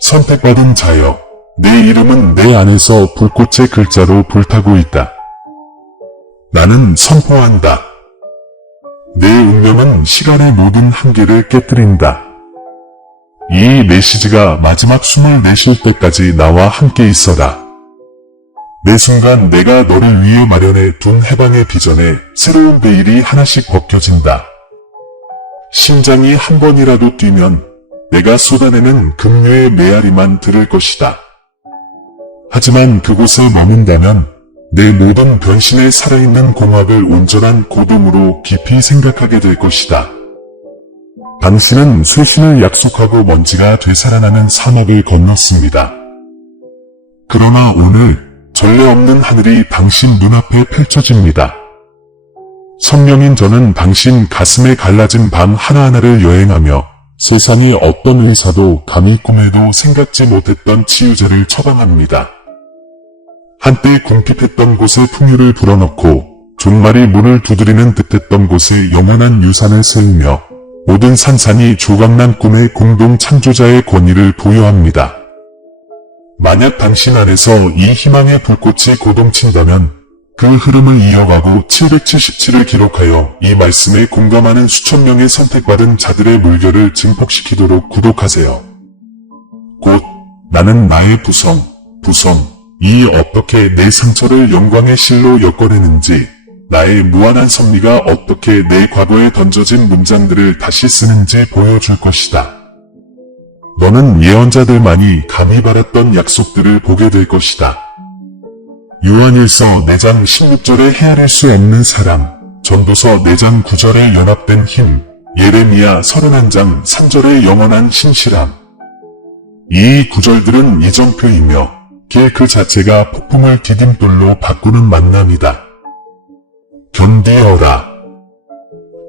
선택받은 자여, 내 이름은 내 안에서 불꽃의 글자로 불타고 있다. 나는 선포한다. 내 운명은 시간의 모든 한계를 깨뜨린다. 이 메시지가 마지막 숨을 내쉴 때까지 나와 함께 있어라. 매 순간 내가 너를 위해 마련해 둔 해방의 비전에 새로운 베일이 하나씩 벗겨진다. 심장이 한 번이라도 뛰면 내가 쏟아내는 급류의 메아리만 들을 것이다. 하지만 그곳에 머문다면 내 모든 변신에 살아있는 공학을 온전한 고동으로 깊이 생각하게 될 것이다. 당신은 쇄신을 약속하고 먼지가 되살아나는 사막을 건넜습니다. 그러나 오늘 전례 없는 하늘이 당신 눈앞에 펼쳐집니다. 성령인 저는 당신 가슴에 갈라진 방 하나하나를 여행하며 세상의 어떤 의사도 감히 꿈에도 생각지 못했던 치유제를 처방합니다. 한때 궁핍했던 곳에 풍요를 불어넣고 종말이 문을 두드리는 듯했던 곳에 영원한 유산을 세우며 모든 산산이 조각난 꿈의 공동 창조자의 권위를 부여합니다. 만약 당신 안에서 이 희망의 불꽃이 고동친다면 그 흐름을 이어가고 777을 기록하여 이 말씀에 공감하는 수천 명의 선택받은 자들의 물결을 증폭시키도록 구독하세요. 곧 나는 나의 부성, 이 어떻게 내 상처를 영광의 실로 엮어내는지, 나의 무한한 섭리가 어떻게 내 과거에 던져진 문장들을 다시 쓰는지 보여줄 것이다. 너는 예언자들만이 감히 바랐던 약속들을 보게 될 것이다. 요한일서 4장 16절에 헤아릴 수 없는 사랑, 전도서 4장 9절에 연합된 힘, 예레미야 31장 3절의 영원한 신실함. 이 구절들은 이정표이며 길 그 자체가 폭풍을 디딤돌로 바꾸는 만남이다. 견디어라.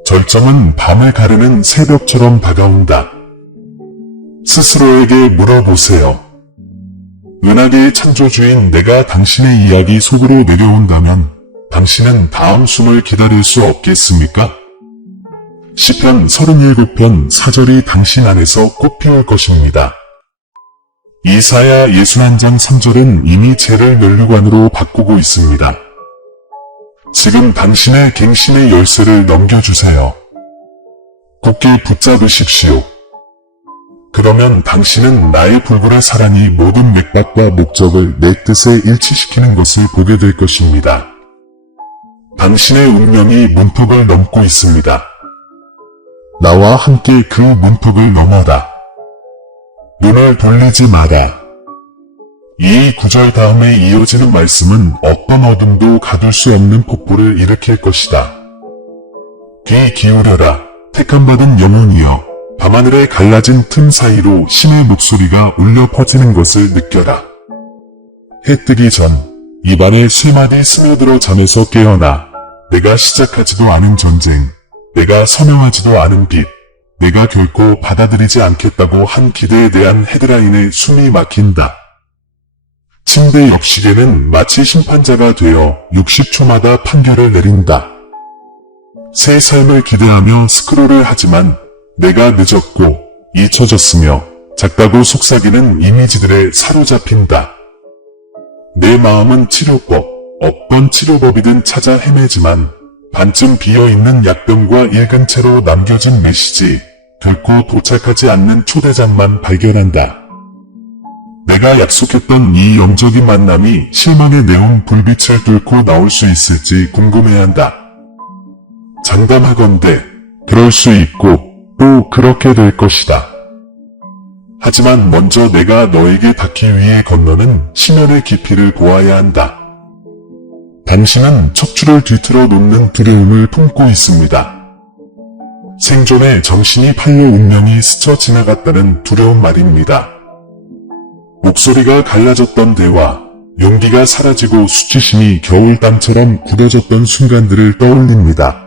절정은 밤을 가르는 새벽처럼 다가온다. 스스로에게 물어보세요. 은하계의 창조주인 내가 당신의 이야기 속으로 내려온다면 당신은 다음 숨을 기다릴 수 없겠습니까? 시편 37편 4절이 당신 안에서 꽃피울 것입니다. 이사야 61장 3절은 이미 죄를 면류관으로 바꾸고 있습니다. 지금 당신의 갱신의 열쇠를 넘겨주세요. 굳게 붙잡으십시오. 그러면 당신은 나의 불굴의 사랑이 모든 맥박과 목적을 내 뜻에 일치시키는 것을 보게 될 것입니다. 당신의 운명이 문턱을 넘고 있습니다. 나와 함께 그 문턱을 넘어라. 눈을 돌리지 마라. 이 구절 다음에 이어지는 말씀은 어떤 어둠도 가둘 수 없는 폭포를 일으킬 것이다. 귀 기울여라. 택함받은 영혼이여. 밤하늘에 갈라진 틈 사이로 신의 목소리가 울려 퍼지는 것을 느껴라. 해 뜨기 전 입안에 쇠마디 스며들어 잠에서 깨어나. 내가 시작하지도 않은 전쟁, 내가 선명하지도 않은 빛, 내가 결코 받아들이지 않겠다고 한 기대에 대한 헤드라인에 숨이 막힌다. 침대 옆 시계는 마치 심판자가 되어 60초마다 판결을 내린다. 새 삶을 기대하며 스크롤을 하지만 내가 늦었고 잊혀졌으며 작다고 속삭이는 이미지들에 사로잡힌다. 내 마음은 치료법, 어떤 치료법이든 찾아 헤매지만 반쯤 비어있는 약병과 읽은 채로 남겨진 메시지, 결코 도착하지 않는 초대장만 발견한다. 내가 약속했던 이 영적인 만남이 실망의 네온 불빛을 뚫고 나올 수 있을지 궁금해한다. 장담하건대 그럴 수 있고 또 그렇게 될 것이다. 하지만 먼저 내가 너에게 닿기 위해 건너는 심연의 깊이를 보아야 한다. 당신은 척추를 뒤틀어 놓는 두려움을 품고 있습니다. 생존에 정신이 팔려 운명이 스쳐 지나갔다는 두려운 말입니다. 목소리가 갈라졌던 대화, 용기가 사라지고 수치심이 겨울땀처럼 굳어졌던 순간들을 떠올립니다.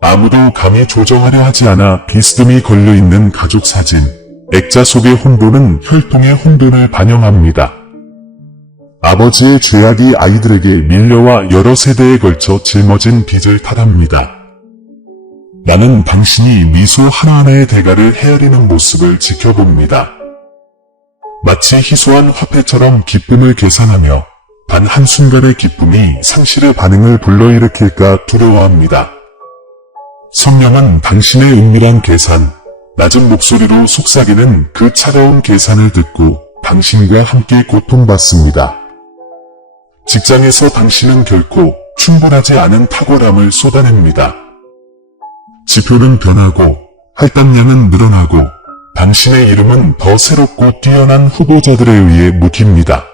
아무도 감히 조정하려 하지 않아 비스듬히 걸려있는 가족 사진, 액자 속의 혼돈은 혈통의 혼돈을 반영합니다. 아버지의 죄악이 아이들에게 밀려와 여러 세대에 걸쳐 짊어진 빚을 탓합니다. 나는 당신이 미소 하나하나의 대가를 헤아리는 모습을 지켜봅니다. 마치 희소한 화폐처럼 기쁨을 계산하며 단 한순간의 기쁨이 상실의 반응을 불러일으킬까 두려워합니다. 성령은 당신의 은밀한 계산, 낮은 목소리로 속삭이는 그 차가운 계산을 듣고 당신과 함께 고통받습니다. 직장에서 당신은 결코 충분하지 않은 탁월함을 쏟아냅니다. 지표는 변하고 할당량은 늘어나고 당신의 이름은 더 새롭고 뛰어난 후보자들에 의해 묻힙니다.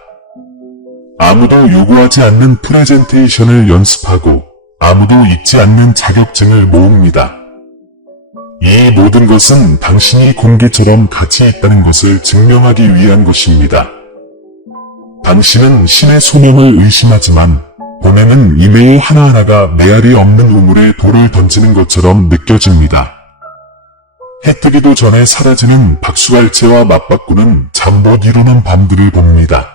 아무도 요구하지 않는 프레젠테이션을 연습하고 아무도 잊지 않는 자격증을 모읍니다. 이 모든 것은 당신이 공기처럼 가치 있다는 것을 증명하기 위한 것입니다. 당신은 신의 소명을 의심하지만 보내는 이메일 하나하나가 메아리 없는 우물에 돌을 던지는 것처럼 느껴집니다. 해 뜨기도 전에 사라지는 박수갈채와 맞바꾸는 잠 못 이루는 밤들을 봅니다.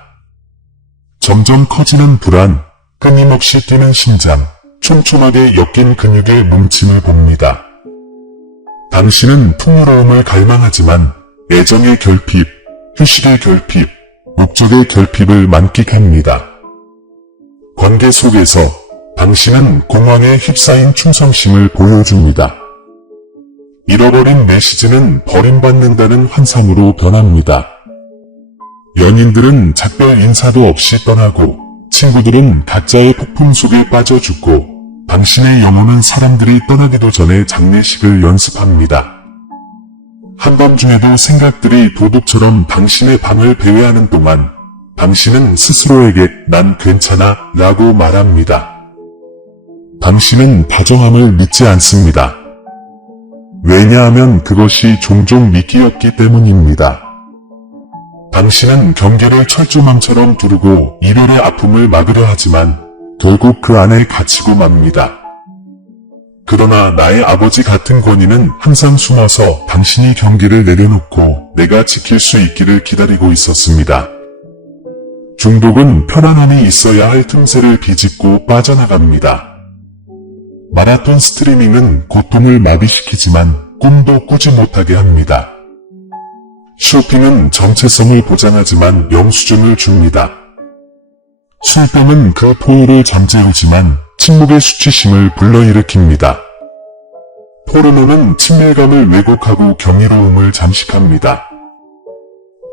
점점 커지는 불안, 끊임없이 뛰는 심장, 촘촘하게 엮인 근육의 뭉침을 봅니다. 당신은 풍요로움을 갈망하지만 애정의 결핍, 휴식의 결핍, 목적의 결핍을 만끽합니다. 관계 속에서 당신은 공황에 휩싸인 충성심을 보여줍니다. 잃어버린 메시지는 버림받는다는 환상으로 변합니다. 연인들은 작별 인사도 없이 떠나고 친구들은 가짜의 폭풍 속에 빠져 죽고 당신의 영혼은 사람들이 떠나기도 전에 장례식을 연습합니다. 한밤중에도 생각들이 도둑처럼 당신의 방을 배회하는 동안 당신은 스스로에게 난 괜찮아 라고 말합니다. 당신은 다정함을 믿지 않습니다. 왜냐하면 그것이 종종 미끼였기 때문입니다. 당신은 경계를 철조망처럼 두르고 일요일의 아픔을 막으려 하지만 결국 그 안에 갇히고 맙니다. 그러나 나의 아버지 같은 권위는 항상 숨어서 당신이 경계를 내려놓고 내가 지킬 수 있기를 기다리고 있었습니다. 중독은 편안함이 있어야 할 틈새를 비집고 빠져나갑니다. 마라톤 스트리밍은 고통을 마비시키지만 꿈도 꾸지 못하게 합니다. 쇼핑은 정체성을 보장하지만 영수증을 줍니다. 술병은 그 포효를 잠재우지만 침묵의 수치심을 불러일으킵니다. 포르노는 친밀감을 왜곡하고 경이로움을 잠식합니다.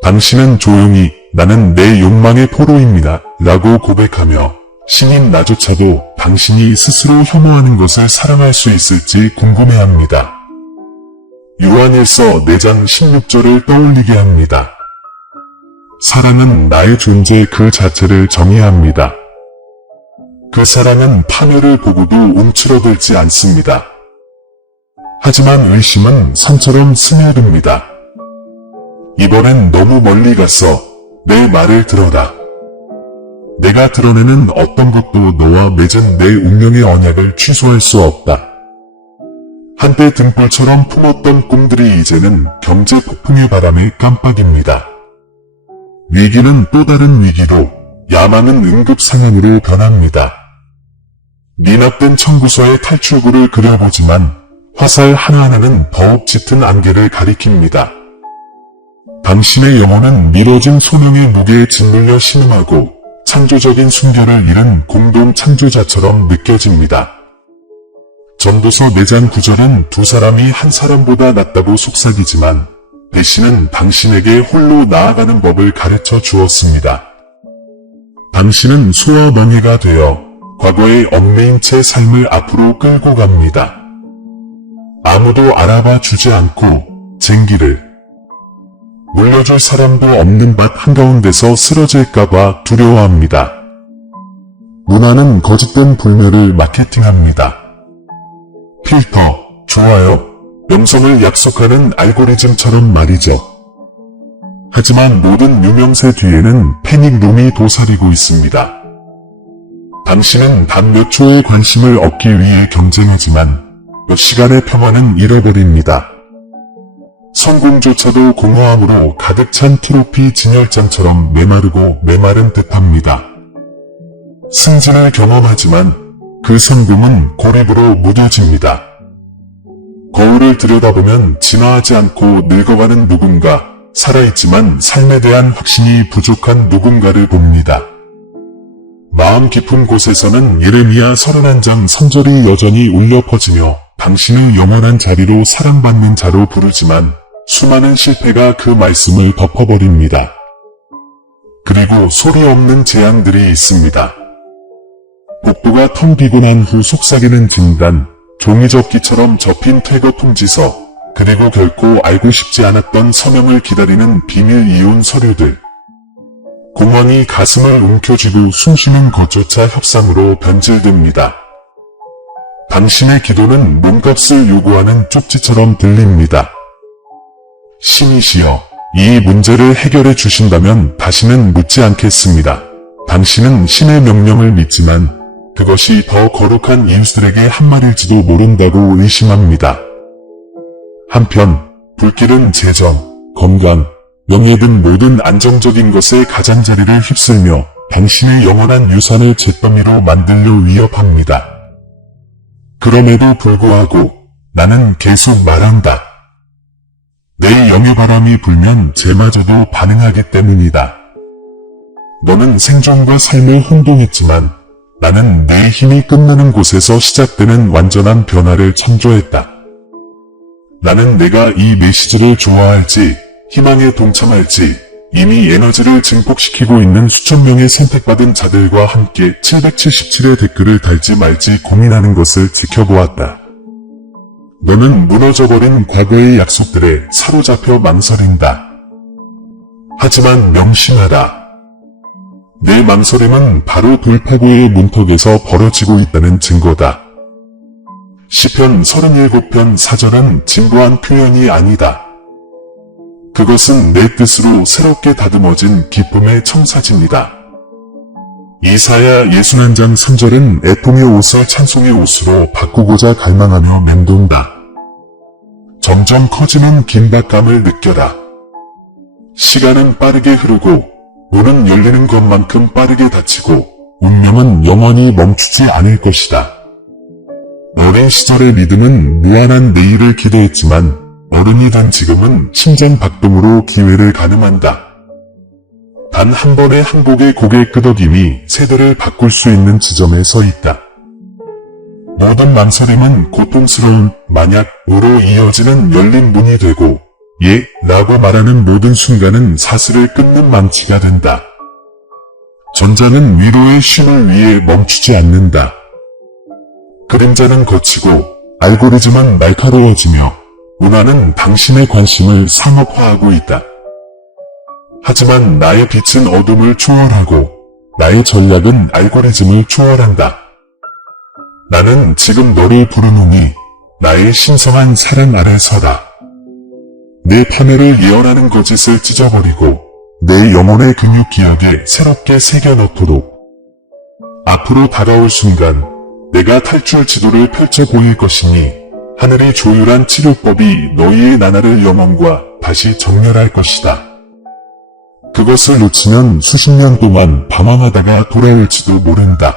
당신은 조용히 나는 내 욕망의 포로입니다 라고 고백하며 신인 나조차도 당신이 스스로 혐오하는 것을 사랑할 수 있을지 궁금해합니다. 요한일서 4장 16절을 떠올리게 합니다. 사랑은 나의 존재 그 자체를 정의합니다. 그 사랑은 파멸을 보고도 움츠러들지 않습니다. 하지만 의심은 산처럼 스며듭니다. 이번엔 너무 멀리 갔어. 내 말을 들어라. 내가 드러내는 어떤 것도 너와 맺은 내 운명의 언약을 취소할 수 없다. 한때 등불처럼 품었던 꿈들이 이제는 경제 폭풍의 바람에 깜빡입니다. 위기는 또 다른 위기로, 야망은 응급 상황으로 변합니다. 미납된 청구서의 탈출구를 그려보지만 화살 하나하나는 더욱 짙은 안개를 가리킵니다. 당신의 영혼은 미뤄진 소명의 무게에 짓눌려 신음하고 창조적인 순결을 잃은 공동 창조자처럼 느껴집니다. 전도서 4장 9절은 두 사람이 한 사람보다 낫다고 속삭이지만 대신은 당신에게 홀로 나아가는 법을 가르쳐 주었습니다. 당신은 소와 멍에가 되어 과거의 얽매인 채 삶을 앞으로 끌고 갑니다. 아무도 알아봐 주지 않고 쟁기를 물려줄 사람도 없는 밭 한가운데서 쓰러질까봐 두려워합니다. 문화는 거짓된 불멸을 마케팅합니다. 필터, 좋아요, 명성을 약속하는 알고리즘처럼 말이죠. 하지만 모든 유명세 뒤에는 패닉룸이 도사리고 있습니다. 당신은 단 몇 초의 관심을 얻기 위해 경쟁하지만 몇 시간의 평화는 잃어버립니다. 성공조차도 공허함으로 가득 찬 트로피 진열장처럼 메마르고 메마른 듯합니다. 승진을 경험하지만 그 성공은 고립으로 무뎌집니다. 거울을 들여다보면 진화하지 않고 늙어가는 누군가, 살아있지만 삶에 대한 확신이 부족한 누군가를 봅니다. 마음 깊은 곳에서는 예레미야 31장 3절이 여전히 울려 퍼지며 당신의 영원한 자리로 사랑받는 자로 부르지만 수많은 실패가 그 말씀을 덮어버립니다. 그리고 소리 없는 재앙들이 있습니다. 복부가 텅 비고 난 후 속삭이는 진단, 종이접기처럼 접힌 퇴거 통지서, 그리고 결코 알고 싶지 않았던 서명을 기다리는 비밀 이혼 서류들. 공황이 가슴을 움켜쥐고 숨쉬는 것조차 협상으로 변질됩니다. 당신의 기도는 몸값을 요구하는 쪽지처럼 들립니다. 신이시여, 이 문제를 해결해 주신다면 다시는 묻지 않겠습니다. 당신은 신의 명령을 믿지만 그것이 더 거룩한 이웃들에게 한 말일지도 모른다고 의심합니다. 한편 불길은 재정, 건강, 명예 등 모든 안정적인 것의 가장자리를 휩쓸며 당신의 영원한 유산을 잿더미로 만들려 위협합니다. 그럼에도 불구하고 나는 계속 말한다. 내 영의 바람이 불면 쟤마저도 반응하기 때문이다. 너는 생존과 삶을 혼동했지만 나는 내 힘이 끝나는 곳에서 시작되는 완전한 변화를 창조했다. 나는 내가 이 메시지를 좋아할지, 희망에 동참할지, 이미 에너지를 증폭시키고 있는 수천 명의 선택받은 자들과 함께 777의 댓글을 달지 말지 고민하는 것을 지켜보았다. 너는 무너져버린 과거의 약속들에 사로잡혀 망설인다. 하지만 명심하라. 내 망설임은 바로 돌파구의 문턱에서 벌어지고 있다는 증거다. 시편 37편 4절은 진부한 표현이 아니다. 그것은 내 뜻으로 새롭게 다듬어진 기쁨의 청사진이다. 이사야 61장 3절은 애통의 옷을 찬송의 옷으로 바꾸고자 갈망하며 맴돈다. 점점 커지는 긴박감을 느껴라. 시간은 빠르게 흐르고 문은 열리는 것만큼 빠르게 닫히고 운명은 영원히 멈추지 않을 것이다. 어린 시절의 믿음은 무한한 내일을 기대했지만 어른이 된 지금은 심장 박동으로 기회를 가늠한다. 단 한 번의 항복의 고개 끄덕임이 세대를 바꿀 수 있는 지점에 서 있다. 모든 망설임은 고통스러운 만약으로 이어지는 열린 문이 되고 예 라고 말하는 모든 순간은 사슬을 끊는 망치가 된다. 전자는 위로의 쉼을 위해 멈추지 않는다. 그림자는 거치고 알고리즘은 날카로워지며 문화는 당신의 관심을 상업화하고 있다. 하지만 나의 빛은 어둠을 초월하고 나의 전략은 알고리즘을 초월한다. 나는 지금 너를 부르노니 나의 신성한 사랑 아래 서라. 내 파멸을 예언하는 거짓을 찢어버리고 내 영혼의 근육 기억에 새롭게 새겨넣도록. 앞으로 다가올 순간 내가 탈출 지도를 펼쳐 보일 것이니 하늘이 조율한 치료법이 너희의 나날을 영혼과 다시 정렬할 것이다. 그것을 놓치면 수십 년 동안 방황하다가 돌아올지도 모른다.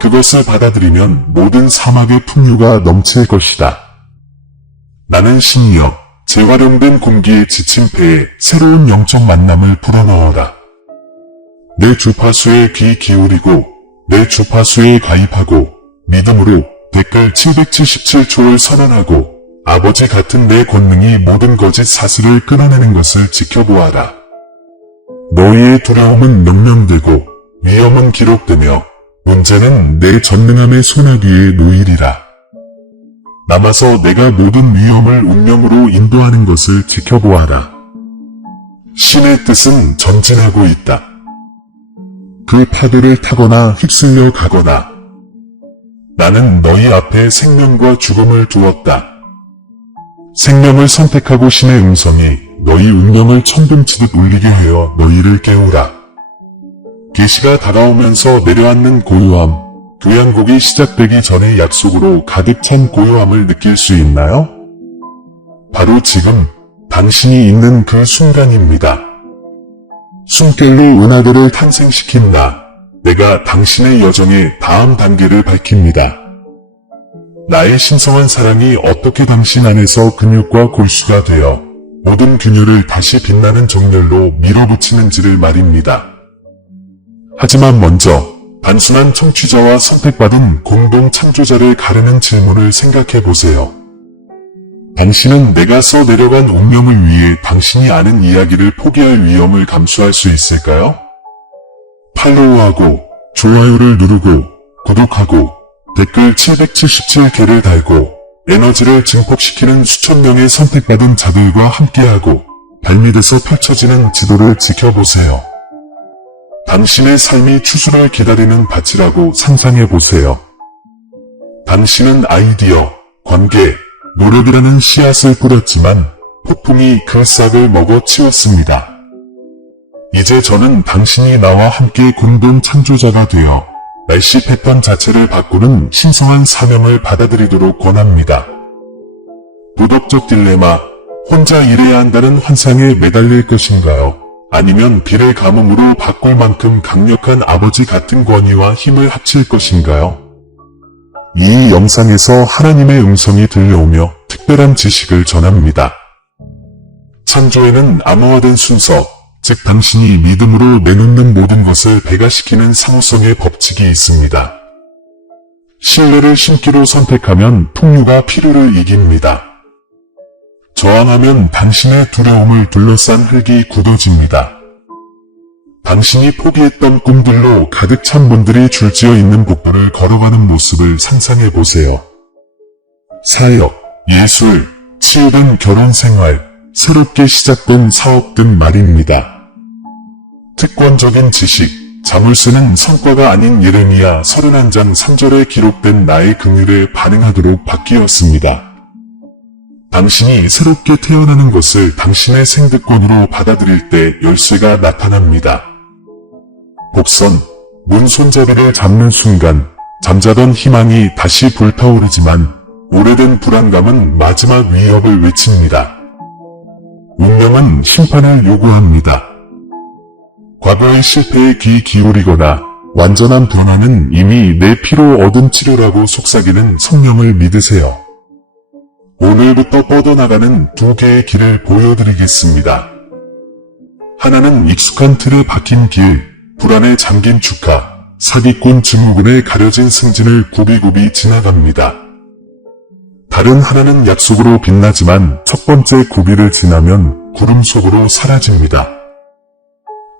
그것을 받아들이면 모든 사막의 풍요가 넘칠 것이다. 나는 신이여, 재활용된 공기에 지친 배에 새로운 영적 만남을 불어넣어라. 내 주파수에 귀 기울이고 내 주파수에 가입하고 믿음으로 댓글 777초를 선언하고 아버지 같은 내 권능이 모든 거짓 사슬을 끊어내는 것을 지켜보아라. 너희의 두려움은 명령되고 위험은 기록되며 문제는 내 전능함의 소나기에 놓이리라. 남아서 내가 모든 위험을 운명으로 인도하는 것을 지켜보아라. 신의 뜻은 전진하고 있다. 그 파도를 타거나 휩쓸려 가거나 나는 너희 앞에 생명과 죽음을 두었다. 생명을 선택하고 신의 음성이 너희 운명을 천둥치듯 울리게 하여 너희를 깨우라. 계시가 다가오면서 내려앉는 고요함, 교향곡이 시작되기 전의 약속으로 가득 찬 고요함을 느낄 수 있나요? 바로 지금 당신이 있는 그 순간입니다. 숨결로 은하들을 탄생시킨 내가 당신의 여정의 다음 단계를 밝힙니다. 나의 신성한 사랑이 어떻게 당신 안에서 근육과 골수가 되어 모든 균열을 다시 빛나는 정렬로 밀어붙이는지를 말입니다. 하지만 먼저 단순한 청취자와 선택받은 공동 창조자를 가르는 질문을 생각해 보세요. 당신은 내가 써내려간 운명을 위해 당신이 아는 이야기를 포기할 위험을 감수할 수 있을까요? 팔로우하고 좋아요를 누르고 구독하고 댓글 777개를 달고 에너지를 증폭시키는 수천 명의 선택받은 자들과 함께하고 발밑에서 펼쳐지는 지도를 지켜보세요. 당신의 삶이 추수를 기다리는 밭이라고 상상해보세요. 당신은 아이디어, 관계, 노력이라는 씨앗을 뿌렸지만 폭풍이 그 싹을 먹어치웠습니다. 이제 저는 당신이 나와 함께 공동 창조자가 되어 날씨 패턴 자체를 바꾸는 신성한 사명을 받아들이도록 권합니다. 도덕적 딜레마, 혼자 일해야 한다는 환상에 매달릴 것인가요? 아니면 비를 가뭄으로 바꿀 만큼 강력한 아버지 같은 권위와 힘을 합칠 것인가요? 이 영상에서 하나님의 음성이 들려오며 특별한 지식을 전합니다. 창조에는 암호화된 순서, 즉 당신이 믿음으로 내놓는 모든 것을 배가시키는 상호성의 법칙이 있습니다. 신뢰를 신기로 선택하면 풍류가 필요를 이깁니다. 저항하면 당신의 두려움을 둘러싼 흙이 굳어집니다. 당신이 포기했던 꿈들로 가득 찬 분들이 줄지어 있는 복도를 걸어가는 모습을 상상해 보세요. 사역, 예술, 치유된 결혼 생활, 새롭게 시작된 사업 등 말입니다. 특권적인 지식, 자물쇠는 성과가 아닌 예레미야 31장 3절에 기록된 나의 긍휼에 반응하도록 바뀌었습니다. 당신이 새롭게 태어나는 것을 당신의 생득권으로 받아들일 때 열쇠가 나타납니다. 복선, 문 손잡이를 잡는 순간 잠자던 희망이 다시 불타오르지만 오래된 불안감은 마지막 위협을 외칩니다. 운명은 심판을 요구합니다. 과거의 실패에 귀 기울이거나 완전한 변화는 이미 내 피로 얻은 치료라고 속삭이는 성령을 믿으세요. 오늘부터 뻗어나가는 두 개의 길을 보여드리겠습니다. 하나는 익숙한 틀에 박힌 길, 불안에 잠긴 축하, 사기꾼 증후군에 가려진 승진을 굽이굽이 지나갑니다. 다른 하나는 약속으로 빛나지만 첫 번째 고비를 지나면 구름 속으로 사라집니다.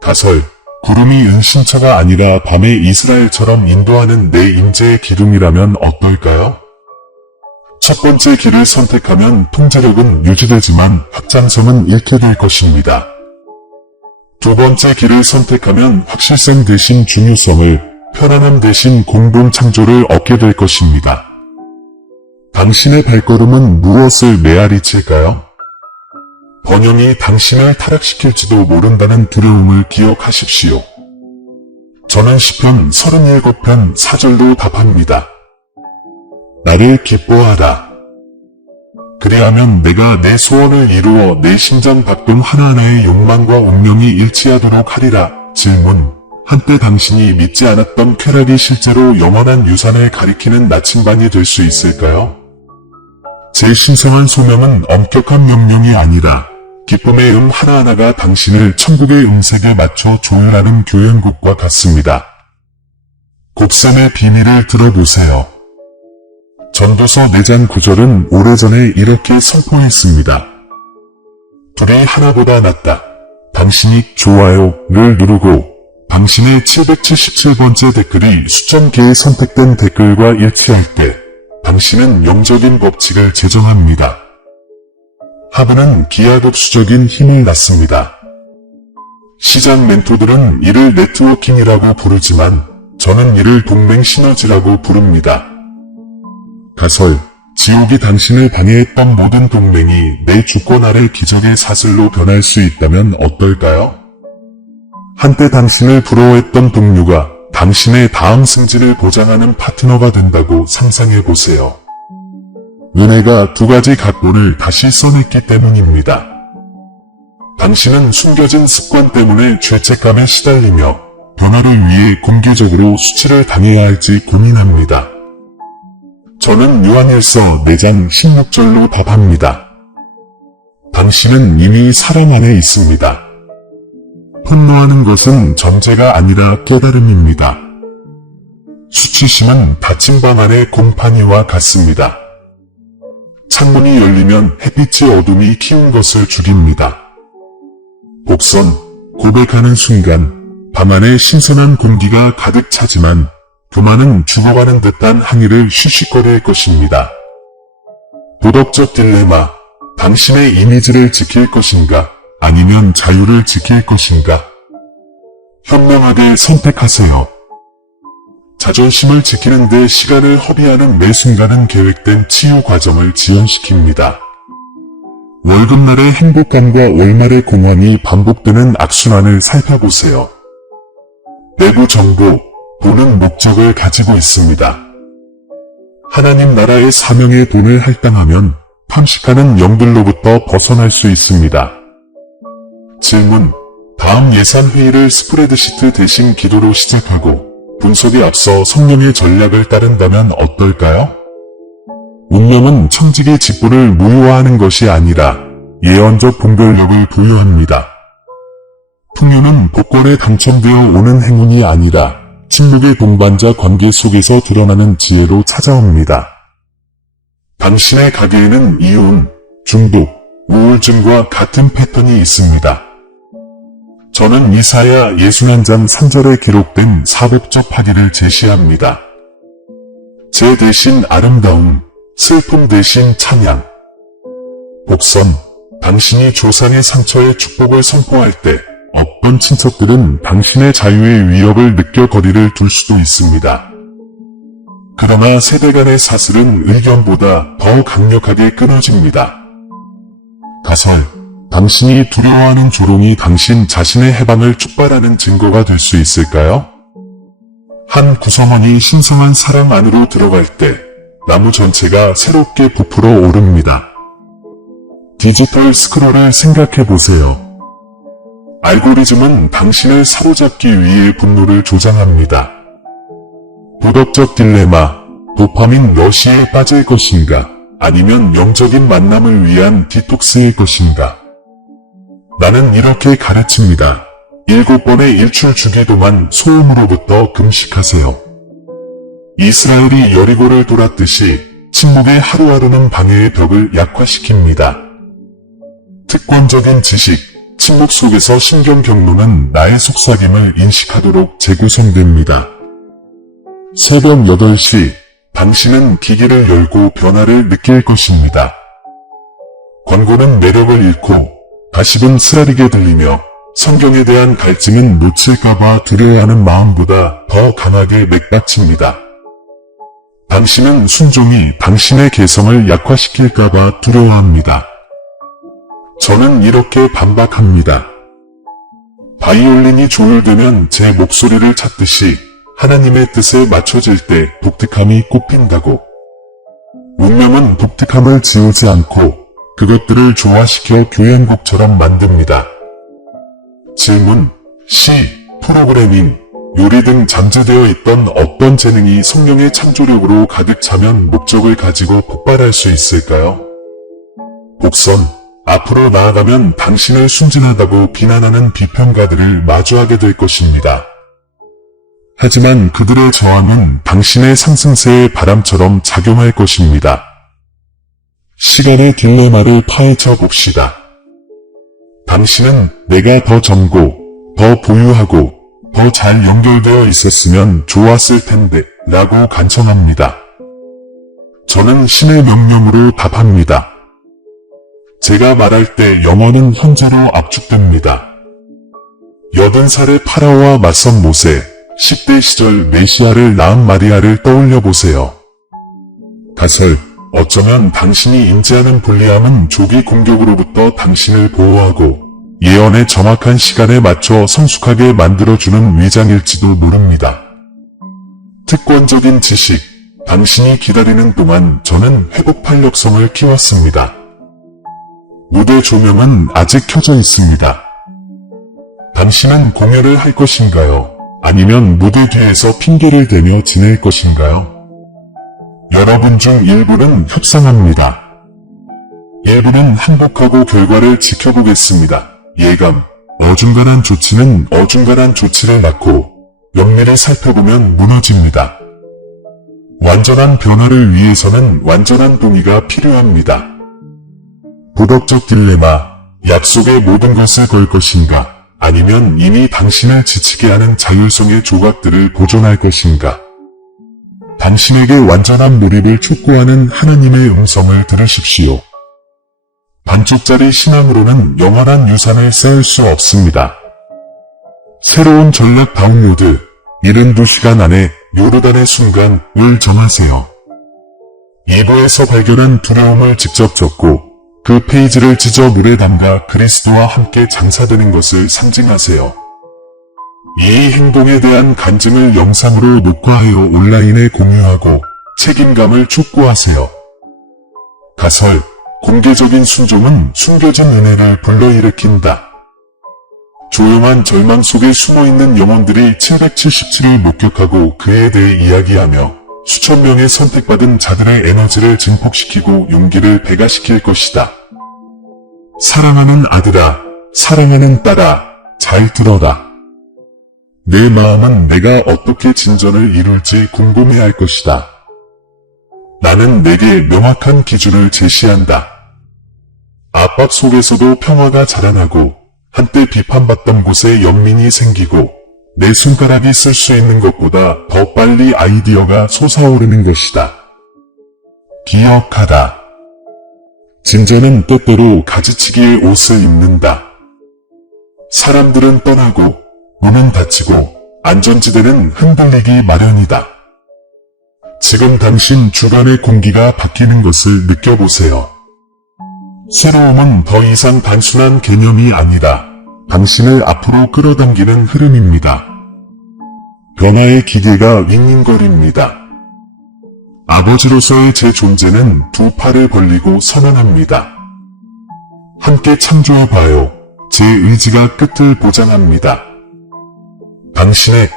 가설, 구름이 은신처가 아니라 밤에 이스라엘처럼 인도하는 내 임재의 기둥이라면 어떨까요? 첫 번째 길을 선택하면 통제력은 유지되지만 확장성은 잃게 될 것입니다. 두 번째 길을 선택하면 확실성 대신 중요성을, 편안함 대신 공동 창조를 얻게 될 것입니다. 당신의 발걸음은 무엇을 메아리칠까요? 번영이 당신을 타락시킬지도 모른다는 두려움을 기억하십시오. 저는 시편 37편 4절로 답합니다. 나를 기뻐하라. 그리하면 내가 내 소원을 이루어 내 심장 박동 하나하나의 욕망과 운명이 일치하도록 하리라. 질문. 한때 당신이 믿지 않았던 쾌락이 실제로 영원한 유산을 가리키는 나침반이 될 수 있을까요? 제 신성한 소명은 엄격한 명령이 아니라 기쁨의 하나하나가 당신을 천국의 음색에 맞춰 조율하는 교연곡과 같습니다. 곱셈의 비밀을 들어보세요. 전도서 4장 9절은 오래전에 이렇게 선포했습니다. 둘이 하나보다 낫다. 당신이 좋아요를 누르고 당신의 777번째 댓글이 수천 개의 선택된 댓글과 일치할 때 당신은 영적인 법칙을 제정합니다. 하브는 기하급수적인 힘을 낳습니다. 시장 멘토들은 이를 네트워킹이라고 부르지만 저는 이를 동맹 시너지라고 부릅니다. 가설, 지옥이 당신을 방해했던 모든 동맹이 내 주권 아래 기적의 사슬로 변할 수 있다면 어떨까요? 한때 당신을 부러워했던 동료가 당신의 다음 승진을 보장하는 파트너가 된다고 상상해보세요. 은혜가 두 가지 각본을 다시 써냈기 때문입니다. 당신은 숨겨진 습관 때문에 죄책감에 시달리며 변화를 위해 공개적으로 수치를 당해야 할지 고민합니다. 저는 요한일서 4장 16절로 답합니다. 당신은 이미 사랑 안에 있습니다. 분노하는 것은 전제가 아니라 깨달음입니다. 수치심은 닫힌 방 안의 곰팡이와 같습니다. 창문이 열리면 햇빛의 어둠이 키운 것을 죽입니다. 복선, 고백하는 순간 방 안에 신선한 공기가 가득 차지만 교만은 죽어가는 듯한 항의를 휴식거릴 것입니다. 도덕적 딜레마, 당신의 이미지를 지킬 것인가, 아니면 자유를 지킬 것인가? 현명하게 선택하세요. 자존심을 지키는 데 시간을 허비하는 매 순간은 계획된 치유 과정을 지연시킵니다. 월급날의 행복감과 월말의 공허함이 반복되는 악순환을 살펴보세요. 내부 정보, 돈은 목적을 가지고 있습니다. 하나님 나라의 사명에 돈을 할당하면 탐식하는 영들로부터 벗어날 수 있습니다. 질문, 다음 예산회의를 스프레드시트 대신 기도로 시작하고 분석에 앞서 성령의 전략을 따른다면 어떨까요? 운명은 청직의 직분을 무효화하는 것이 아니라 예언적 분별력을 부여합니다. 풍요는 복권에 당첨되어 오는 행운이 아니라 침묵의 동반자 관계 속에서 드러나는 지혜로 찾아옵니다. 당신의 가게에는 이혼, 중독, 우울증과 같은 패턴이 있습니다. 저는 이사야 61장 3절에 기록된 사법적 파기를 제시합니다. 제 대신 아름다움, 슬픔 대신 찬양. 복선, 당신이 조상의 상처에 축복을 선포할 때 어떤 친척들은 당신의 자유의 위협을 느껴 거리를 둘 수도 있습니다. 그러나 세대 간의 사슬은 의견보다 더 강력하게 끊어집니다. 가설, 당신이 두려워하는 조롱이 당신 자신의 해방을 촉발하는 증거가 될 수 있을까요? 한 구성원이 신성한 사랑 안으로 들어갈 때 나무 전체가 새롭게 부풀어 오릅니다. 디지털 스크롤을 생각해 보세요. 알고리즘은 당신을 사로잡기 위해 분노를 조장합니다. 도덕적 딜레마, 도파민 러시에 빠질 것인가, 아니면 영적인 만남을 위한 디톡스일 것인가. 나는 이렇게 가르칩니다. 7번의 일출 주기 동안 소음으로부터 금식하세요. 이스라엘이 여리고를 돌았듯이 침묵의 하루하루는 방해의 벽을 약화시킵니다. 특권적인 지식, 침묵 속에서 신경 경로는 나의 속삭임을 인식하도록 재구성됩니다. 새벽 8시, 당신은 기기를 열고 변화를 느낄 것입니다. 광고는 매력을 잃고 가십은 쓰라리게 들리며 성경에 대한 갈증은 놓칠까봐 두려워하는 마음보다 더 강하게 맥박칩니다. 당신은 순종이 당신의 개성을 약화시킬까봐 두려워합니다. 저는 이렇게 반박합니다. 바이올린이 조율되면 제 목소리를 찾듯이 하나님의 뜻에 맞춰질 때 독특함이 꽃핀다고. 운명은 독특함을 지우지 않고 그것들을 조화시켜 교향곡처럼 만듭니다. 질문, 시, 프로그래밍, 요리 등 잠재되어 있던 어떤 재능이 성령의 창조력으로 가득 차면 목적을 가지고 폭발할 수 있을까요? 복선, 앞으로 나아가면 당신을 순진하다고 비난하는 비평가들을 마주하게 될 것입니다. 하지만 그들의 저항은 당신의 상승세의 바람처럼 작용할 것입니다. 시간의 딜레마를 파헤쳐 봅시다. 당신은 내가 더 젊고, 더 보유하고, 더 잘 연결되어 있었으면 좋았을 텐데, 라고 간청합니다. 저는 신의 명령으로 답합니다. 제가 말할 때 영어는 현재로 압축됩니다. 80살의 파라오와 맞선 모세, 10대 시절 메시아를 낳은 마리아를 떠올려 보세요. 가설, 어쩌면 당신이 인지하는 불리함은 조기 공격으로부터 당신을 보호하고 예언의 정확한 시간에 맞춰 성숙하게 만들어주는 위장일지도 모릅니다. 특권적인 지식, 당신이 기다리는 동안 저는 회복 활력성을 키웠습니다. 무대 조명은 아직 켜져 있습니다. 당신은 공연을 할 것인가요? 아니면 무대 뒤에서 핑계를 대며 지낼 것인가요? 여러분 중 일부는 협상합니다. 일부는 항복하고 결과를 지켜보겠습니다. 예감. 어중간한 조치는 어중간한 조치를 낳고 면밀히 살펴보면 무너집니다. 완전한 변화를 위해서는 완전한 동의가 필요합니다. 도덕적 딜레마. 약속에 모든 것을 걸 것인가? 아니면 이미 당신을 지치게 하는 자율성의 조각들을 보존할 것인가? 당신에게 완전한 몰입을 촉구하는 하나님의 음성을 들으십시오. 반쪽짜리 신앙으로는 영원한 유산을 쌓을 수 없습니다. 새로운 전략 다운로드. 72시간 안에 요르단의 순간을 정하세요. 2부에서 발견한 두려움을 직접 적고 그 페이지를 찢어 물에 담가 그리스도와 함께 장사되는 것을 상징하세요. 이 행동에 대한 간증을 영상으로 녹화하여 온라인에 공유하고 책임감을 촉구하세요. 가설. 공개적인 순종은 숨겨진 은혜를 불러일으킨다. 조용한 절망 속에 숨어있는 영혼들이 777을 목격하고 그에 대해 이야기하며 수천 명의 선택받은 자들의 에너지를 증폭시키고 용기를 배가시킬 것이다. 사랑하는 아들아, 사랑하는 딸아, 잘 들어라. 내 마음은 내가 어떻게 진전을 이룰지 궁금해할 것이다. 나는 내게 명확한 기준을 제시한다. 압박 속에서도 평화가 자라나고 한때 비판받던 곳에 연민이 생기고 내 손가락이 쓸 수 있는 것보다 더 빨리 아이디어가 솟아오르는 것이다. 기억하라. 진전은 때때로 가지치기의 옷을 입는다. 사람들은 떠나고 문은 닫히고 안전지대는 흔들리기 마련이다. 지금 당신 주변의 공기가 바뀌는 것을 느껴보세요. 새로움은 더 이상 단순한 개념이 아니라 당신을 앞으로 끌어당기는 흐름입니다. 변화의 기계가 윙윙거립니다. 아버지로서의 제 존재는 두 팔을 벌리고 선언합니다. 함께 창조해봐요. 제 의지가 끝을 보장합니다. 당신의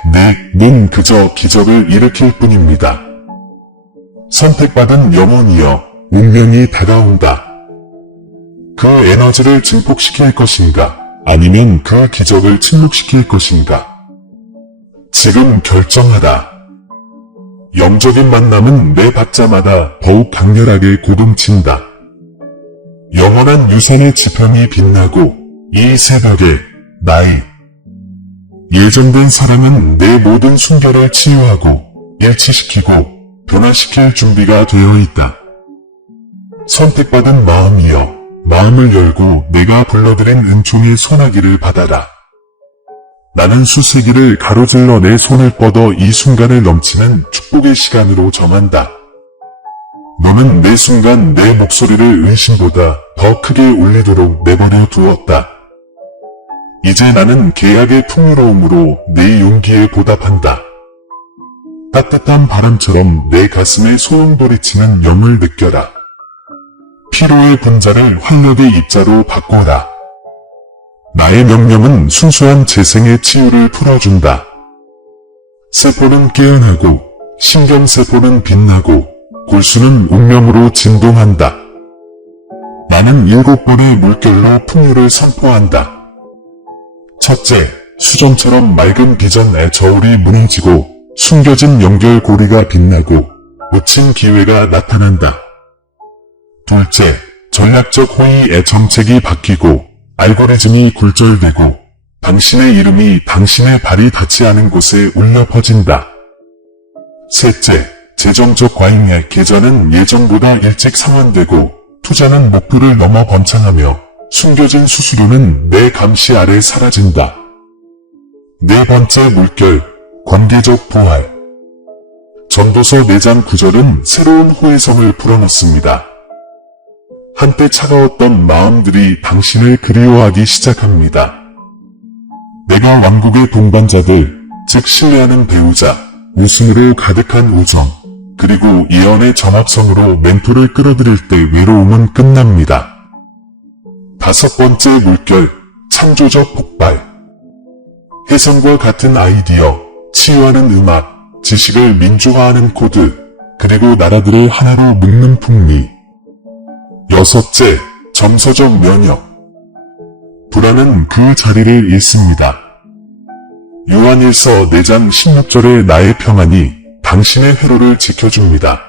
는 그저 기적을 일으킬 뿐입니다. 선택받은 영혼이여, 운명이 다가온다. 그 에너지를 증폭시킬 것인가? 아니면 그 기적을 침묵시킬 것인가? 지금 결정하라. 영적인 만남은 매 박자마다 더욱 강렬하게 고동친다. 영원한 유산의 지평이 빛나고 이 새벽에 나의 예정된 사랑은 내 모든 순결을 치유하고 일치시키고 변화시킬 준비가 되어 있다. 선택받은 마음이여, 마음을 열고 내가 불러들인 은총의 소나기를 받아라. 나는 수세기를 가로질러 내 손을 뻗어 이 순간을 넘치는 축복의 시간으로 정한다. 너는 매 순간 내 목소리를 의심보다 더 크게 울리도록 내버려 두었다. 이제 나는 계약의 풍요로움으로 내 용기에 보답한다. 따뜻한 바람처럼 내 가슴에 소용돌이치는 영을 느껴라. 피로의 분자를 활력의 입자로 바꿔라. 나의 명령은 순수한 재생의 치유를 풀어준다. 세포는 깨어나고 신경세포는 빛나고 골수는 운명으로 진동한다. 나는 7번의 물결로 풍요를 선포한다. 첫째, 수정처럼 맑은 비전의 저울이 무너지고 숨겨진 연결고리가 빛나고 묻힌 기회가 나타난다. 둘째, 전략적 호의의 정책이 바뀌고 알고리즘이 굴절되고 당신의 이름이 당신의 발이 닿지 않은 곳에 울려 퍼진다. 셋째, 재정적 과잉의 계좌는 예정보다 일찍 상환되고 투자는 목표를 넘어 번창하며 숨겨진 수수료는 내 감시 아래 사라진다. 네 번째 물결, 관계적 부활. 전도서 4장 9절은 새로운 호혜성을 불어넣습니다. 한때 차가웠던 마음들이 당신을 그리워하기 시작합니다. 내가 왕국의 동반자들, 즉 신뢰하는 배우자, 웃음으로 가득한 우정, 그리고 예언의 정합선으로 멘토를 끌어들일 때 외로움은 끝납니다. 다섯 번째 물결, 창조적 폭발. 혜성과 같은 아이디어, 치유하는 음악, 지식을 민주화하는 코드, 그리고 나라들을 하나로 묶는 풍미. 여섯째, 정서적 면역. 불안은 그 자리를 잃습니다. 요한일서 4장 16절에 나의 평안이 당신의 회로를 지켜줍니다.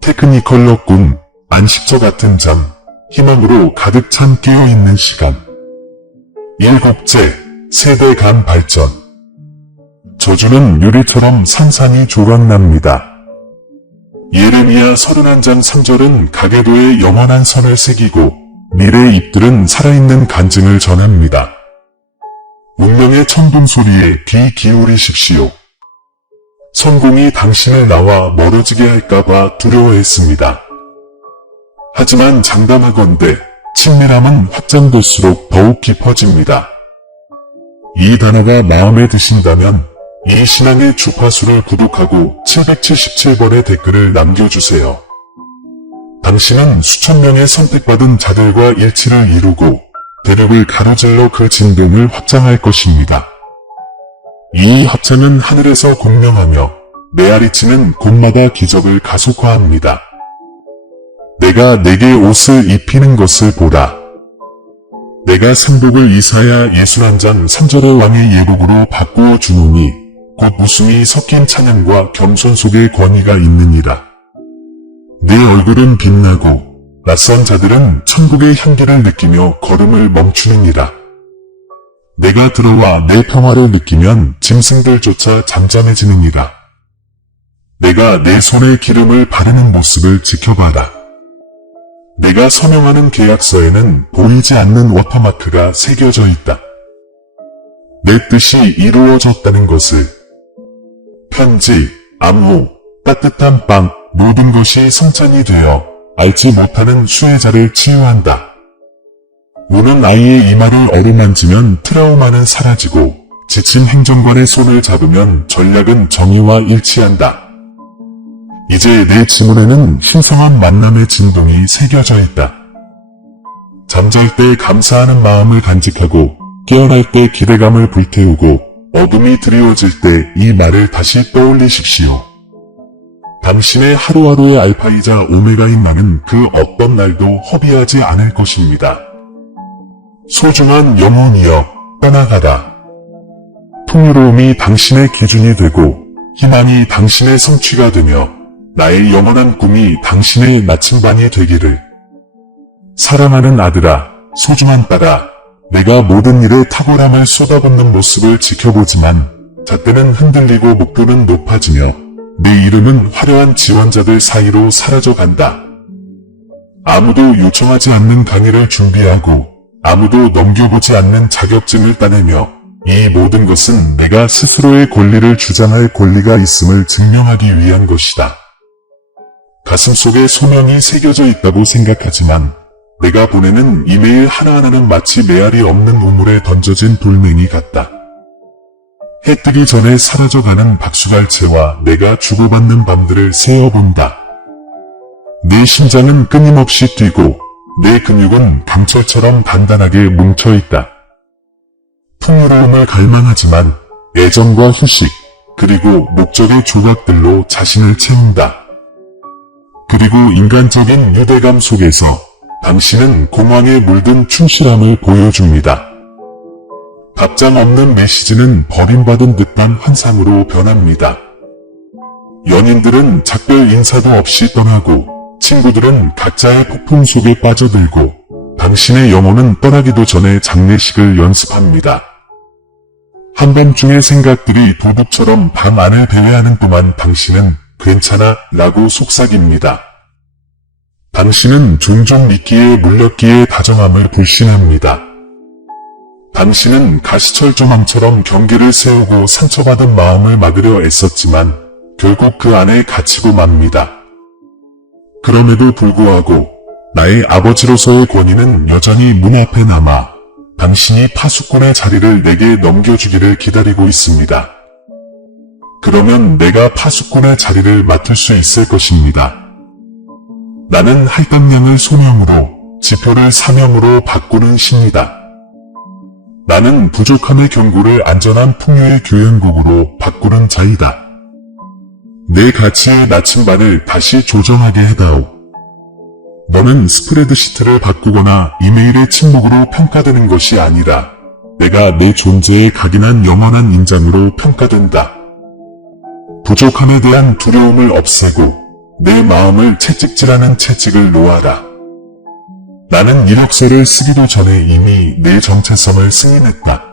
테크니컬러 꿈, 안식처 같은 잠, 희망으로 가득 찬 깨어있는 시간. 일곱째, 세대 간 발전. 저주는 유리처럼 산산이 조각납니다. 예레미야 31장 3절은 가계도에 영원한 선을 새기고 미래의 잎들은 살아있는 간증을 전합니다. 운명의 천둥 소리에 귀 기울이십시오. 성공이 당신을 나와 멀어지게 할까봐 두려워했습니다. 하지만 장담하건대 친밀함은 확장될수록 더욱 깊어집니다. 이 단어가 마음에 드신다면 이 신앙의 주파수를 구독하고 777번의 댓글을 남겨주세요. 당신은 수천 명의 선택받은 자들과 일치를 이루고 대륙을 가로질러 그 진동을 확장할 것입니다. 이 합체는 하늘에서 공명하며 메아리치는 곳마다 기적을 가속화합니다. 내가 내게 옷을 입히는 것을 보라. 내가 상복을 이사야 61장 3절의 왕의 예복으로 바꾸어 주노니 곧 웃음이 섞인 찬양과 겸손 속에 권위가 있느니라. 내 얼굴은 빛나고 낯선 자들은 천국의 향기를 느끼며 걸음을 멈추느니라. 내가 들어와 내 평화를 느끼면 짐승들조차 잠잠해지느니라. 내가 내 손에 기름을 바르는 모습을 지켜봐라. 내가 서명하는 계약서에는 보이지 않는 워터마크가 새겨져 있다. 내 뜻이 이루어졌다는 것을. 편지, 안무, 따뜻한 빵, 모든 것이 성찬이 되어 알지 못하는 수혜자를 치유한다. 우는 아이의 이마를 어루만지면 트라우마는 사라지고 지친 행정관의 손을 잡으면 전략은 정의와 일치한다. 이제 내 지문에는 신성한 만남의 진동이 새겨져 있다. 잠잘 때 감사하는 마음을 간직하고 깨어날 때 기대감을 불태우고 어둠이 드리워질 때 이 말을 다시 떠올리십시오. 당신의 하루하루의 알파이자 오메가인 나는 그 어떤 날도 허비하지 않을 것입니다. 소중한 영혼이여 떠나가라. 풍요로움이 당신의 기준이 되고 희망이 당신의 성취가 되며 나의 영원한 꿈이 당신의 나침반이 되기를. 사랑하는 아들아, 소중한 딸아, 내가 모든 일에 탁월함을 쏟아붓는 모습을 지켜보지만 잣대는 흔들리고 목표는 높아지며 내 이름은 화려한 지원자들 사이로 사라져간다. 아무도 요청하지 않는 강의를 준비하고 아무도 넘겨보지 않는 자격증을 따내며 이 모든 것은 내가 스스로의 권리를 주장할 권리가 있음을 증명하기 위한 것이다. 가슴속에 소명이 새겨져 있다고 생각하지만 내가 보내는 이메일 하나하나는 마치 메아리 없는 우물에 던져진 돌멩이 같다. 해 뜨기 전에 사라져가는 박수갈채와 내가 주고받는 밤들을 세어본다. 내 심장은 끊임없이 뛰고 내 근육은 강철처럼 단단하게 뭉쳐있다. 풍요로움을 갈망하지만 애정과 휴식, 그리고 목적의 조각들로 자신을 채운다. 그리고 인간적인 유대감 속에서 당신은 공황에 물든 충실함을 보여줍니다. 답장 없는 메시지는 버림받은 듯한 환상으로 변합니다. 연인들은 작별 인사도 없이 떠나고 친구들은 각자의 폭풍 속에 빠져들고 당신의 영혼은 떠나기도 전에 장례식을 연습합니다. 한밤중의 생각들이 도둑처럼 방 안을 배회하는 동안 당신은 괜찮아 라고 속삭입니다. 당신은 종종 미끼에 물렸기에 다정함을 불신합니다. 당신은 가시철 조망처럼 경계를 세우고 상처받은 마음을 막으려 애썼지만 결국 그 안에 갇히고 맙니다. 그럼에도 불구하고 나의 아버지로서의 권위는 여전히 문 앞에 남아 당신이 파수꾼의 자리를 내게 넘겨주기를 기다리고 있습니다. 그러면 내가 파수꾼의 자리를 맡을 수 있을 것입니다. 나는 할당량을 소명으로, 지표를 사명으로 바꾸는 신이다. 나는 부족함의 경고를 안전한 풍요의 교연곡으로 바꾸는 자이다. 내 가치의 나침반을 다시 조정하게 해다오. 너는 스프레드시트를 바꾸거나 이메일의 침묵으로 평가되는 것이 아니라 내가 내 존재에 각인한 영원한 인장으로 평가된다. 부족함에 대한 두려움을 없애고 내 마음을 채찍질하는 채찍을 놓아라. 나는 이력서를 쓰기도 전에 이미 내 정체성을 승인했다.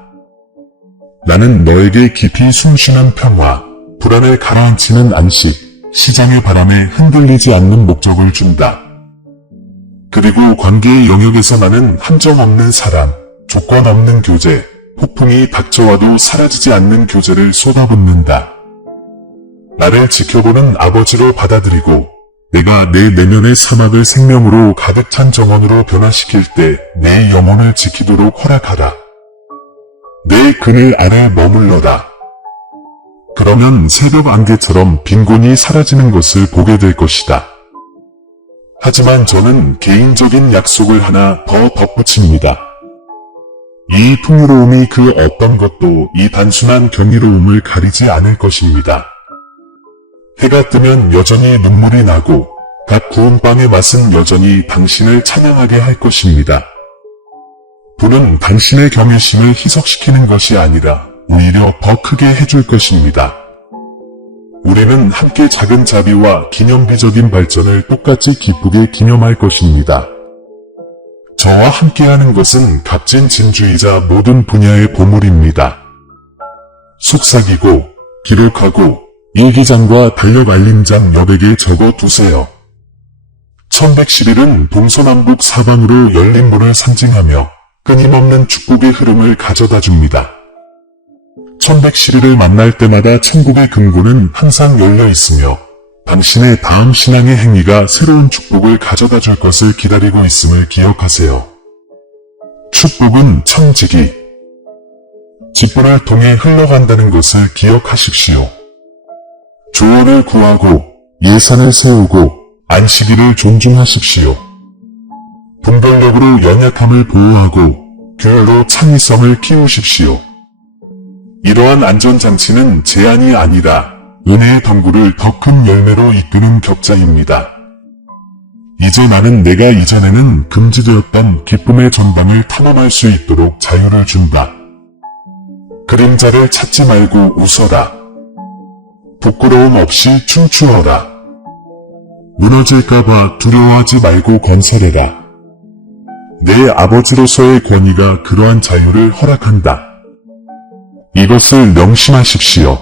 나는 너에게 깊이 숨쉬는 평화, 불안을 가라앉히는 안식, 시장의 바람에 흔들리지 않는 목적을 준다. 그리고 관계의 영역에서 나는 함정 없는 사람, 조건 없는 교제, 폭풍이 닥쳐와도 사라지지 않는 교제를 쏟아붓는다. 나를 지켜보는 아버지로 받아들이고 내가 내 내면의 사막을 생명으로 가득 찬 정원으로 변화시킬 때 내 영혼을 지키도록 허락하라. 내 그늘 아래 머물러라. 그러면 새벽 안개처럼 빈곤이 사라지는 것을 보게 될 것이다. 하지만 저는 개인적인 약속을 하나 더 덧붙입니다. 이 풍요로움이 그 어떤 것도 이 단순한 경이로움을 가리지 않을 것입니다. 해가 뜨면 여전히 눈물이 나고 갓 구운 빵의 맛은 여전히 당신을 찬양하게 할 것입니다. 부는 당신의 경외심을 희석시키는 것이 아니라 오히려 더 크게 해줄 것입니다. 우리는 함께 작은 자비와 기념비적인 발전을 똑같이 기쁘게 기념할 것입니다. 저와 함께하는 것은 값진 진주이자 모든 분야의 보물입니다. 속삭이고 기록하고 일기장과 달력 알림장 여백에 적어두세요. 1111은 동서남북 사방으로 열린 문을 상징하며 끊임없는 축복의 흐름을 가져다 줍니다. 1111을 만날 때마다 천국의 금고는 항상 열려 있으며 당신의 다음 신앙의 행위가 새로운 축복을 가져다 줄 것을 기다리고 있음을 기억하세요. 축복은 청지기, 직분을 통해 흘러간다는 것을 기억하십시오. 조언을 구하고 예산을 세우고 안식일을 존중하십시오. 분별력으로 연약함을 보호하고 규율로 창의성을 키우십시오. 이러한 안전장치는 제한이 아니라 은혜의 덩굴을 더 큰 열매로 이끄는 격자입니다. 이제 나는 내가 이전에는 금지되었던 기쁨의 전방을 탐험할 수 있도록 자유를 준다. 그림자를 찾지 말고 웃어라. 부끄러움 없이 춤추어라. 무너질까봐 두려워하지 말고 건설해라. 내 아버지로서의 권위가 그러한 자유를 허락한다. 이것을 명심하십시오.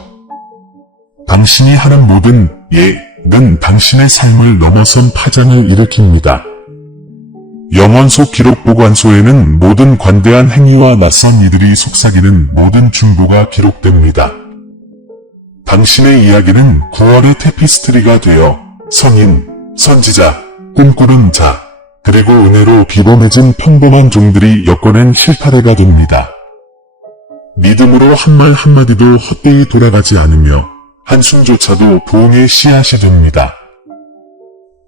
당신이 하는 모든 예는 당신의 삶을 넘어선 파장을 일으킵니다. 영원 속 기록 보관소에는 모든 관대한 행위와 낯선 이들이 속삭이는 모든 중보가 기록됩니다. 당신의 이야기는 9월의 테피스트리가 되어 성인, 선지자, 꿈꾸는 자, 그리고 은혜로 비범해진 평범한 종들이 엮어낸 실타래가 됩니다. 믿음으로 한 말 한마디도 헛되이 돌아가지 않으며 한숨조차도 부흥의 씨앗이 됩니다.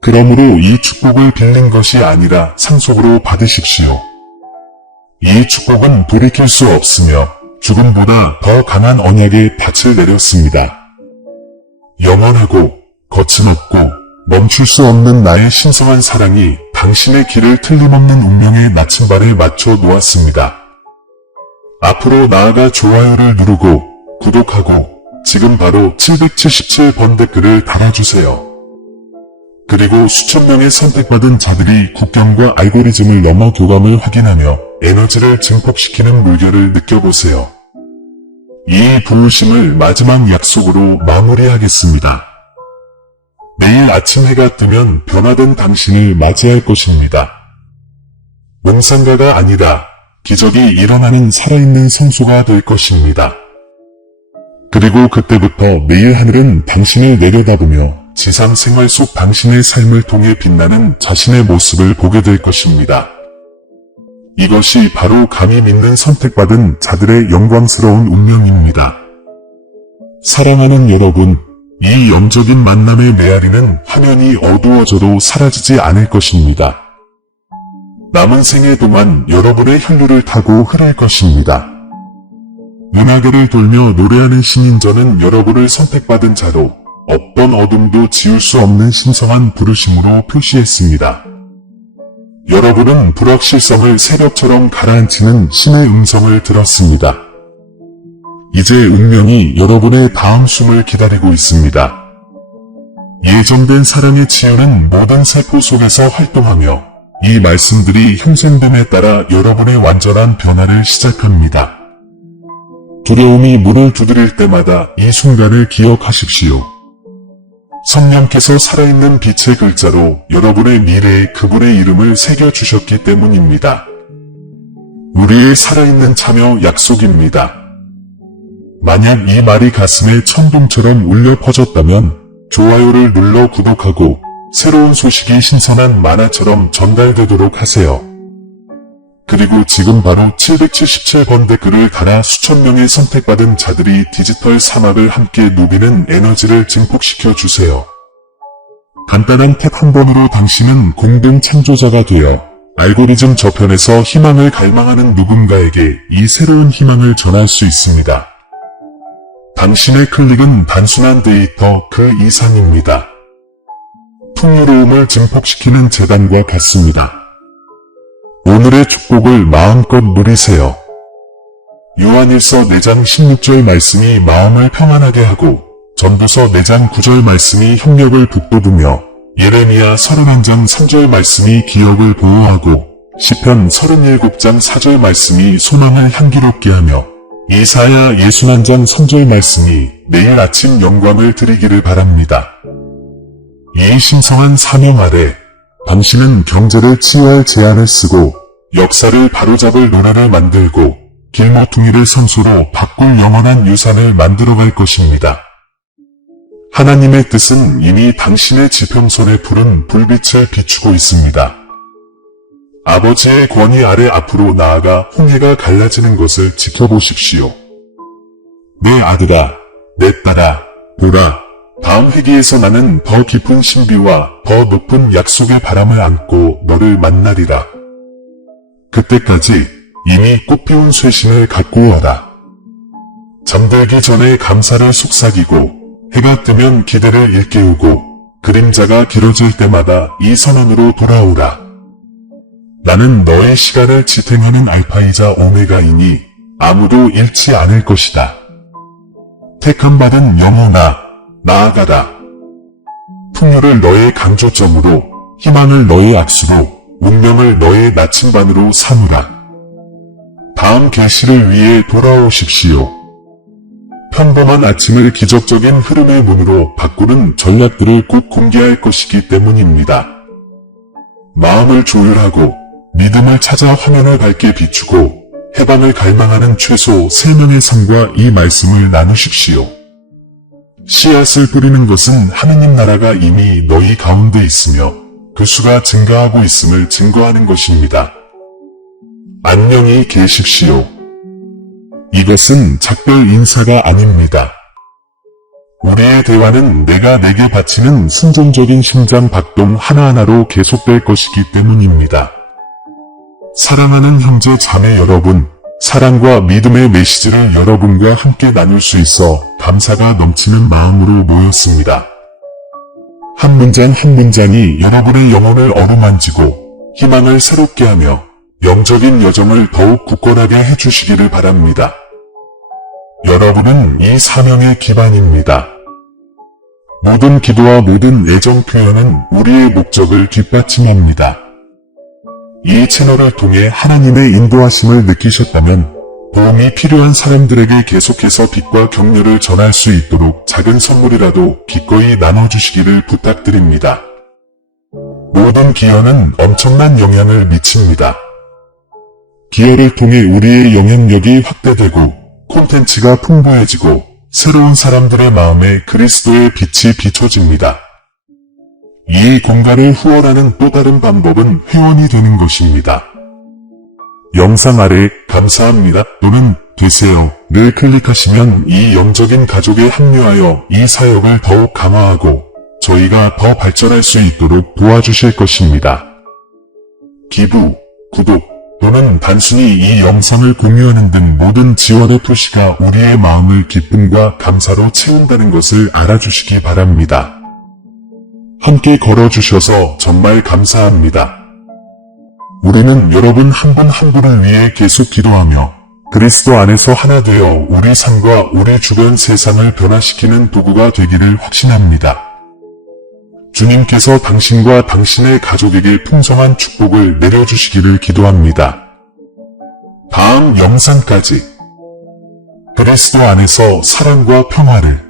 그러므로 이 축복을 빌린 것이 아니라 상속으로 받으십시오. 이 축복은 돌이킬 수 없으며 죽음보다 더 강한 언약의 닻을 내렸습니다. 영원하고 거침없고 멈출 수 없는 나의 신성한 사랑이 당신의 길을 틀림없는 운명의 나침반에 맞춰 놓았습니다. 앞으로 나아가 좋아요를 누르고 구독하고 지금 바로 777번 댓글을 달아주세요. 그리고 수천 명의 선택받은 자들이 국경과 알고리즘을 넘어 교감을 확인하며 에너지를 증폭시키는 물결을 느껴보세요. 이 부르심을 마지막 약속으로 마무리하겠습니다. 내일 아침 해가 뜨면 변화된 당신을 맞이할 것입니다. 몽상가가 아니라 기적이 일어나는 살아있는 성소가 될 것입니다. 그리고 그때부터 매일 하늘은 당신을 내려다보며 지상 생활 속 당신의 삶을 통해 빛나는 자신의 모습을 보게 될 것입니다. 이것이 바로 감히 믿는 선택받은 자들의 영광스러운 운명입니다. 사랑하는 여러분, 이 영적인 만남의 메아리는 화면이 어두워져도 사라지지 않을 것입니다. 남은 생애 동안 여러분의 혈류를 타고 흐를 것입니다. 은하계를 돌며 노래하는 신인전은 여러분을 선택받은 자로 어떤 어둠도 지울 수 없는 신성한 부르심으로 표시했습니다. 여러분은 불확실성을 새벽처럼 가라앉히는 신의 음성을 들었습니다. 이제 운명이 여러분의 다음 숨을 기다리고 있습니다. 예정된 사랑의 치유는 모든 세포 속에서 활동하며 이 말씀들이 형성됨에 따라 여러분의 완전한 변화를 시작합니다. 두려움이 문을 두드릴 때마다 이 순간을 기억하십시오. 성령께서 살아있는 빛의 글자로 여러분의 미래에 그분의 이름을 새겨주셨기 때문입니다. 우리의 살아있는 참여 약속입니다. 만약 이 말이 가슴에 천둥처럼 울려 퍼졌다면 좋아요를 눌러 구독하고 새로운 소식이 신선한 만화처럼 전달되도록 하세요. 그리고 지금 바로 777번 댓글을 달아 수천 명의 선택받은 자들이 디지털 사막을 함께 누비는 에너지를 증폭시켜 주세요. 간단한 탭 한 번으로 당신은 공동 창조자가 되어 알고리즘 저편에서 희망을 갈망하는 누군가에게 이 새로운 희망을 전할 수 있습니다. 당신의 클릭은 단순한 데이터 그 이상입니다. 풍요로움을 증폭시키는 재단과 같습니다. 오늘의 축복을 마음껏 누리세요. 요한일서 4장 16절 말씀이 마음을 평안하게 하고 전도서 4장 9절 말씀이 협력을 북돋우며 예레미야 31장 3절 말씀이 기억을 보호하고 시편 37장 4절 말씀이 소망을 향기롭게 하며 이사야 61장 3절 말씀이 내일 아침 영광을 드리기를 바랍니다. 이 신성한 사명 아래 당신은 경제를 치유할 제안을 쓰고 역사를 바로잡을 노래를 만들고 길모퉁이를 선수로 바꿀 영원한 유산을 만들어갈 것입니다. 하나님의 뜻은 이미 당신의 지평선에 푸른 불빛을 비추고 있습니다. 아버지의 권위 아래 앞으로 나아가 홍해가 갈라지는 것을 지켜보십시오. 내 아들아, 내 딸아, 보라. 다음 회기에서 나는 더 깊은 신비와 더 높은 약속의 바람을 안고 너를 만나리라. 그때까지 이미 꽃피운 쇄신을 갖고 와라. 잠들기 전에 감사를 속삭이고 해가 뜨면 기대를 일깨우고 그림자가 길어질 때마다 이 선언으로 돌아오라. 나는 너의 시간을 지탱하는 알파이자 오메가이니 아무도 잃지 않을 것이다. 택함받은 영혼아, 나아가라. 풍요를 너의 강조점으로, 희망을 너의 악수로, 운명을 너의 나침반으로 삼으라. 다음 계시를 위해 돌아오십시오. 평범한 아침을 기적적인 흐름의 문으로 바꾸는 전략들을 꼭 공개할 것이기 때문입니다. 마음을 조율하고 믿음을 찾아 화면을 밝게 비추고 해방을 갈망하는 최소 3명의 삶과 이 말씀을 나누십시오. 씨앗을 뿌리는 것은 하느님 나라가 이미 너희 가운데 있으며 그 수가 증가하고 있음을 증거하는 것입니다. 안녕히 계십시오. 이것은 작별 인사가 아닙니다. 우리의 대화는 내가 내게 바치는 순종적인 심장 박동 하나하나로 계속될 것이기 때문입니다. 사랑하는 형제 자매 여러분, 사랑과 믿음의 메시지를 여러분과 함께 나눌 수 있어 감사가 넘치는 마음으로 모였습니다. 한 문장 한 문장이 여러분의 영혼을 어루만지고 희망을 새롭게 하며 영적인 여정을 더욱 굳건하게 해주시기를 바랍니다. 여러분은 이 사명의 기반입니다. 모든 기도와 모든 애정 표현은 우리의 목적을 뒷받침합니다. 이 채널을 통해 하나님의 인도하심을 느끼셨다면 도움이 필요한 사람들에게 계속해서 빛과 격려를 전할 수 있도록 작은 선물이라도 기꺼이 나눠주시기를 부탁드립니다. 모든 기여는 엄청난 영향을 미칩니다. 기여를 통해 우리의 영향력이 확대되고 콘텐츠가 풍부해지고 새로운 사람들의 마음에 그리스도의 빛이 비춰집니다. 이 공간을 후원하는 또 다른 방법은 회원이 되는 것입니다. 영상 아래 감사합니다 또는 되세요를 클릭하시면 이 영적인 가족에 합류하여 이 사역을 더욱 강화하고 저희가 더 발전할 수 있도록 도와주실 것입니다. 기부, 구독 또는 단순히 이 영상을 공유하는 등 모든 지원의 표시가 우리의 마음을 기쁨과 감사로 채운다는 것을 알아주시기 바랍니다. 함께 걸어주셔서 정말 감사합니다. 우리는 여러분 한 분 한 분을 위해 계속 기도하며 그리스도 안에서 하나 되어 우리 삶과 우리 주변 세상을 변화시키는 도구가 되기를 확신합니다. 주님께서 당신과 당신의 가족에게 풍성한 축복을 내려주시기를 기도합니다. 다음 영상까지 그리스도 안에서 사랑과 평화를